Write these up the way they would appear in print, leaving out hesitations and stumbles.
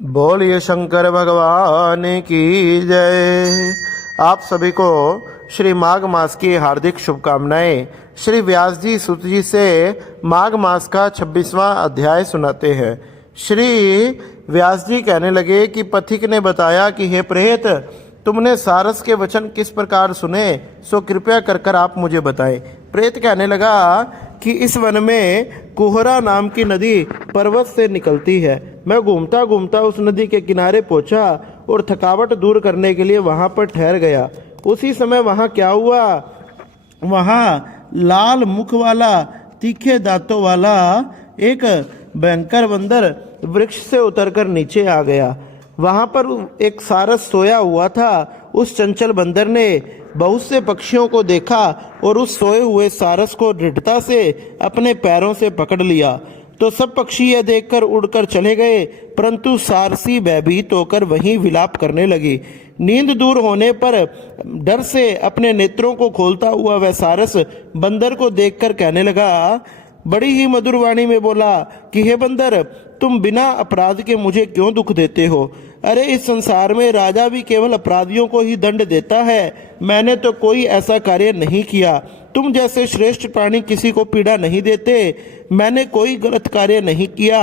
बोलिए शंकर भगवान की जय। आप सभी को श्री माघ मास की हार्दिक शुभकामनाएं। श्री व्यास जी सुत जी से माघ मास का 26वां अध्याय सुनाते हैं। श्री व्यास जी कहने लगे कि पथिक ने बताया कि हे प्रेत, तुमने सारस के वचन किस प्रकार सुने, सो कृपया कर कर आप मुझे बताएं। प्रेत कहने लगा कि इस वन में कुहरा नाम की नदी पर्वत से निकलती है। मैं घूमता घूमता उस नदी के किनारे पहुंचा और थकावट दूर करने के लिए वहां पर ठहर गया। उसी समय वहां क्या हुआ, वहां लाल मुख वाला, तीखे दांतों वाला एक भयंकर बंदर वृक्ष से उतरकर नीचे आ गया। वहां पर एक सारस सोया हुआ था। उस चंचल बंदर ने बहुत से पक्षियों को देखा और उस सोए हुए सारस को दृढ़ता से अपने पैरों से पकड़ लिया। तो सब पक्षी यह देखकर उड़कर चले गए, परंतु सारसी भयभीत होकर वहीं विलाप करने लगी। नींद दूर होने पर डर से अपने नेत्रों को खोलता हुआ वह सारस बंदर को देखकर कहने लगा, बड़ी ही मधुर वाणी में बोला कि हे बंदर, तुम बिना अपराध के मुझे क्यों दुख देते हो? अरे इस संसार में राजा भी केवल अपराधियों को ही दंड देता है। मैंने तो कोई ऐसा कार्य नहीं किया। तुम जैसे श्रेष्ठ प्राणी किसी को पीड़ा नहीं देते। मैंने कोई गलत कार्य नहीं किया।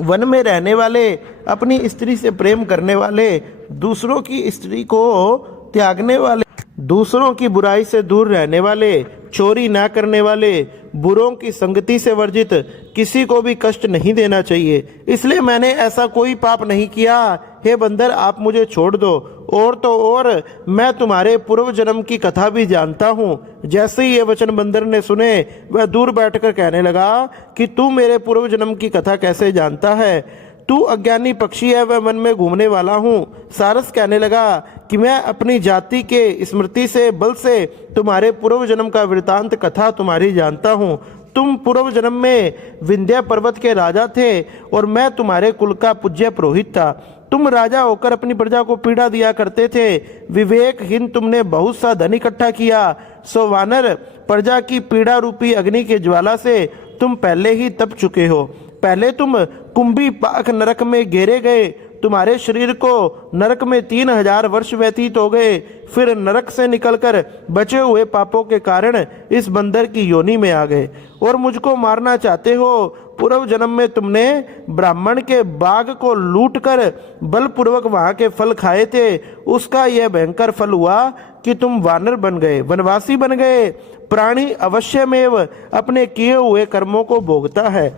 वन में रहने वाले, अपनी स्त्री से प्रेम करने वाले, दूसरों की स्त्री को त्यागने वाले, दूसरों की बुराई से दूर रहने वाले, चोरी ना करने वाले, बुरों की संगति से वर्जित, किसी को भी कष्ट नहीं देना चाहिए। इसलिए मैंने ऐसा कोई पाप नहीं किया। हे बंदर, आप मुझे छोड़ दो। और तो और मैं तुम्हारे पूर्व जन्म की कथा भी जानता हूँ। जैसे ही ये वचन बंदर ने सुने, वह दूर बैठकर कहने लगा कि तू मेरे पूर्व जन्म की कथा कैसे जानता है? तू अज्ञानी पक्षी है, वह वन में घूमने वाला हूँ। सारस कहने लगा कि मैं अपनी जाति के स्मृति से, बल से तुम्हारे पूर्व जन्म का वृतांत कथा तुम्हारी जानता हूँ। तुम पूर्व जन्म में विंध्य पर्वत के राजा थे और मैं तुम्हारे कुल का पूज्य पुरोहित था। तुम राजा होकर अपनी प्रजा को पीड़ा दिया करते थे। विवेकहीन तुमने बहुत सा धन इकट्ठा किया। सो वानर, प्रजा की पीड़ा रूपी अग्नि के ज्वाला से तुम पहले ही तप चुके हो। पहले तुम कुंभी पाक नरक में घेरे गए। तुम्हारे शरीर को नरक में 3000 वर्ष व्यतीत हो गए। फिर नरक से निकलकर बचे हुए पापों के कारण इस बंदर की योनि में आ गए और मुझको मारना चाहते हो। पूर्व जन्म में तुमने ब्राह्मण के बाग को लूटकर बलपूर्वक वहां के फल खाए थे। उसका यह भयंकर फल हुआ कि तुम वानर बन गए, वनवासी बन गए। प्राणी अवश्यमेव अपने किए हुए कर्मों को भोगता है,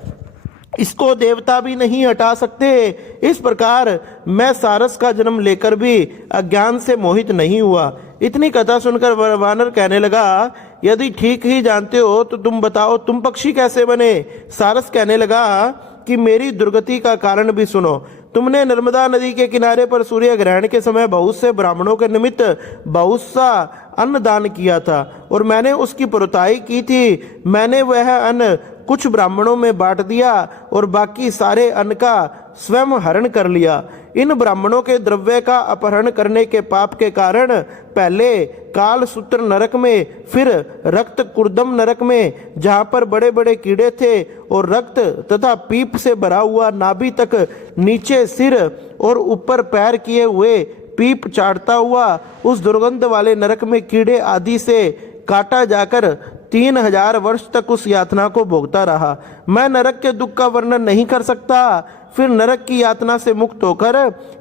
इसको देवता भी नहीं हटा सकते। इस प्रकार मैं सारस का जन्म लेकर भी अज्ञान से मोहित नहीं हुआ। इतनी कथा सुनकर वानर कहने लगा, यदि ठीक ही जानते हो तो तुम बताओ, तुम पक्षी कैसे बने? सारस कहने लगा कि मेरी दुर्गति का कारण भी सुनो। तुमने नर्मदा नदी के किनारे पर सूर्य ग्रहण के समय बहुत से ब्राह्मणों के निमित्त बहुत सा अन्न दान किया था और मैंने उसकी पुरताई की थी। मैंने वह अन्न कुछ ब्राह्मणों में बांट दिया और बाकी सारे अन्न का स्वयं हरण कर लिया। इन ब्राह्मणों के द्रव्य का अपहरण करने के पाप के कारण पहले काल सूत्र नरक में, फिर रक्त कुर्दम नरक में, जहाँ पर बड़े बड़े कीड़े थे और रक्त तथा पीप से भरा हुआ नाभि तक, नीचे सिर और ऊपर पैर किए हुए, पीप चाटता हुआ उस दुर्गंध वाले नरक में कीड़े आदि से काटा जाकर 3000 वर्ष तक उस यातना को भोगता रहा। मैं नरक के दुख का वर्णन नहीं कर सकता। फिर नरक की यातना से मुक्त होकर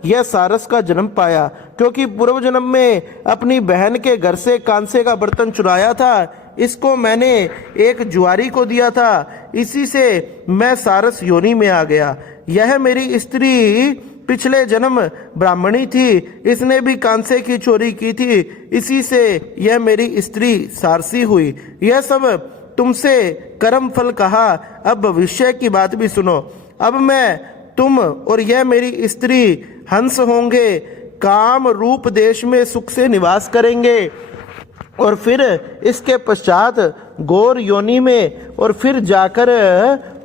यह सारस का जन्म पाया, क्योंकि पूर्व जन्म में अपनी बहन के घर से कांसे का बर्तन चुराया था। इसको मैंने एक जुआरी को दिया था, इसी से मैं सारस योनि में आ गया। यह मेरी स्त्री पिछले जन्म ब्राह्मणी थी, इसने भी कांसे की चोरी की थी, इसी से यह मेरी स्त्री सारसी हुई। यह सब तुमसे कर्म फल कहा, अब भविष्य की बात भी सुनो। अब मैं, तुम और यह मेरी स्त्री हंस होंगे, काम रूप देश में सुख से निवास करेंगे और फिर इसके पश्चात गौर योनि में और फिर जाकर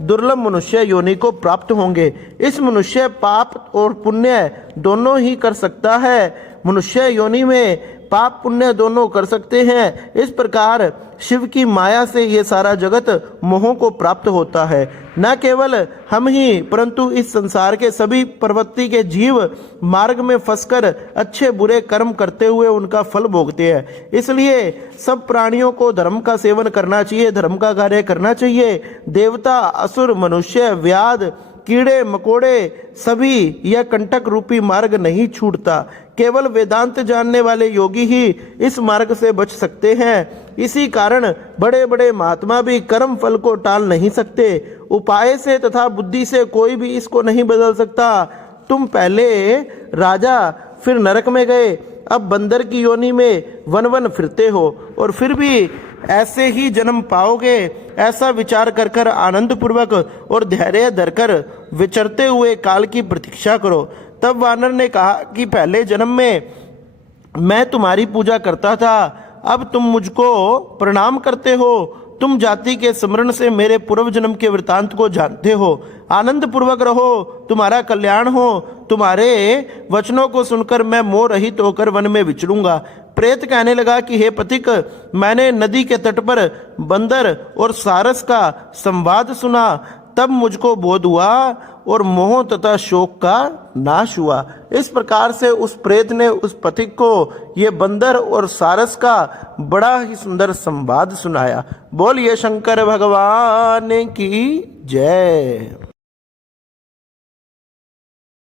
दुर्लभ मनुष्य योनि को प्राप्त होंगे। इस मनुष्य पाप और पुण्य दोनों ही कर सकता है। मनुष्य योनि में पाप पुण्य दोनों कर सकते हैं। इस प्रकार शिव की माया से ये सारा जगत मोहों को प्राप्त होता है। न केवल हम ही परंतु इस संसार के सभी प्रवृत्ति के जीव मार्ग में फंसकर अच्छे बुरे कर्म करते हुए उनका फल भोगते हैं। इसलिए सब प्राणियों को धर्म का सेवन करना चाहिए, धर्म का कार्य करना चाहिए। देवता, असुर, मनुष्य, व्याध, कीड़े मकोड़े सभी यह कंटक रूपी मार्ग नहीं छूटता। केवल वेदांत जानने वाले योगी ही इस मार्ग से बच सकते हैं। इसी कारण बड़े बड़े महात्मा भी कर्म फल को टाल नहीं सकते। उपाय से तथा बुद्धि से कोई भी इसको नहीं बदल सकता। तुम पहले राजा फिर नरक में गए, अब बंदर की योनि में वन वन फिरते हो और फिर भी ऐसे ही जन्म पाओगे। ऐसा विचार कर कर आनंद पूर्वक और धैर्य धरकर विचरते हुए काल की प्रतीक्षा करो। तब वानर ने कहा कि पहले जन्म में मैं तुम्हारी पूजा करता था, अब तुम मुझको प्रणाम करते हो। तुम जाति के स्मरण से मेरे पूर्व जन्म के वृतांत को जानते हो। आनंद पूर्वक रहो, तुम्हारा कल्याण हो। तुम्हारे वचनों को सुनकर मैं मोह रहित होकर वन में विचरूंगा। प्रेत कहने लगा कि हे पथिक, मैंने नदी के तट पर बंदर और सारस का संवाद सुना, तब मुझको बोध हुआ और मोह तथा शोक का नाश हुआ। इस प्रकार से उस प्रेत ने उस पथिक को ये बंदर और सारस का बड़ा ही सुंदर संवाद सुनाया। बोलिए शंकर भगवान की जय।